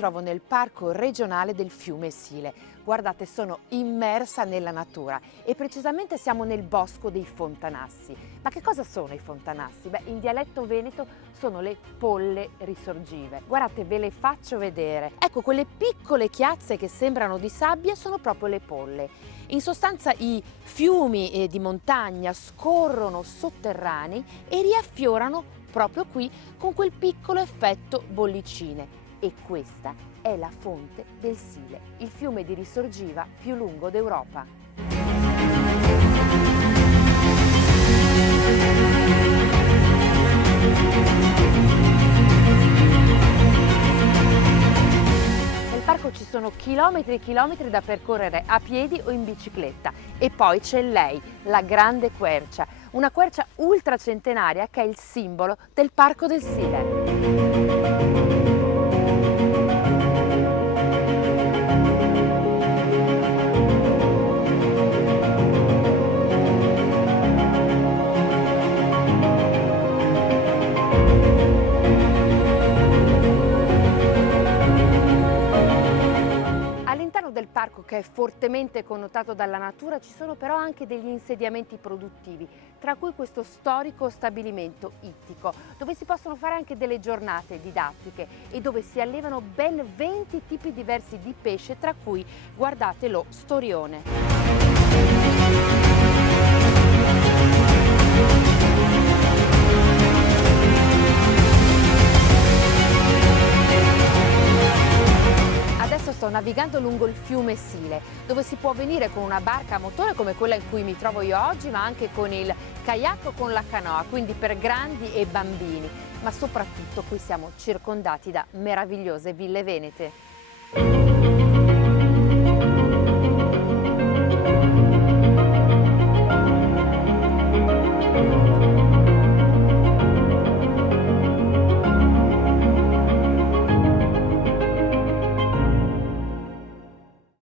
trovo nel parco regionale del fiume Sile. Guardate, sono immersa nella natura e precisamente siamo nel bosco dei Fontanassi. Ma che cosa sono i Fontanassi? Beh, in dialetto veneto sono le polle risorgive. Guardate, ve le faccio vedere. Ecco, quelle piccole chiazze che sembrano di sabbia sono proprio le polle. In sostanza i fiumi di montagna scorrono sotterranei e riaffiorano proprio qui con quel piccolo effetto bollicine. E questa è la fonte del Sile, il fiume di risorgiva più lungo d'Europa. Nel parco ci sono chilometri e chilometri da percorrere a piedi o in bicicletta e poi c'è lei, la grande quercia, una quercia ultracentenaria che è il simbolo del Parco del Sile. Del parco, che è fortemente connotato dalla natura, ci sono però anche degli insediamenti produttivi, tra cui questo storico stabilimento ittico, dove si possono fare anche delle giornate didattiche e dove si allevano ben 20 tipi diversi di pesce, tra cui, guardate, lo storione. Adesso sto navigando lungo il fiume Sile, dove si può venire con una barca a motore come quella in cui mi trovo io oggi, ma anche con il kayak o con la canoa, quindi per grandi e bambini. Ma soprattutto qui siamo circondati da meravigliose ville venete.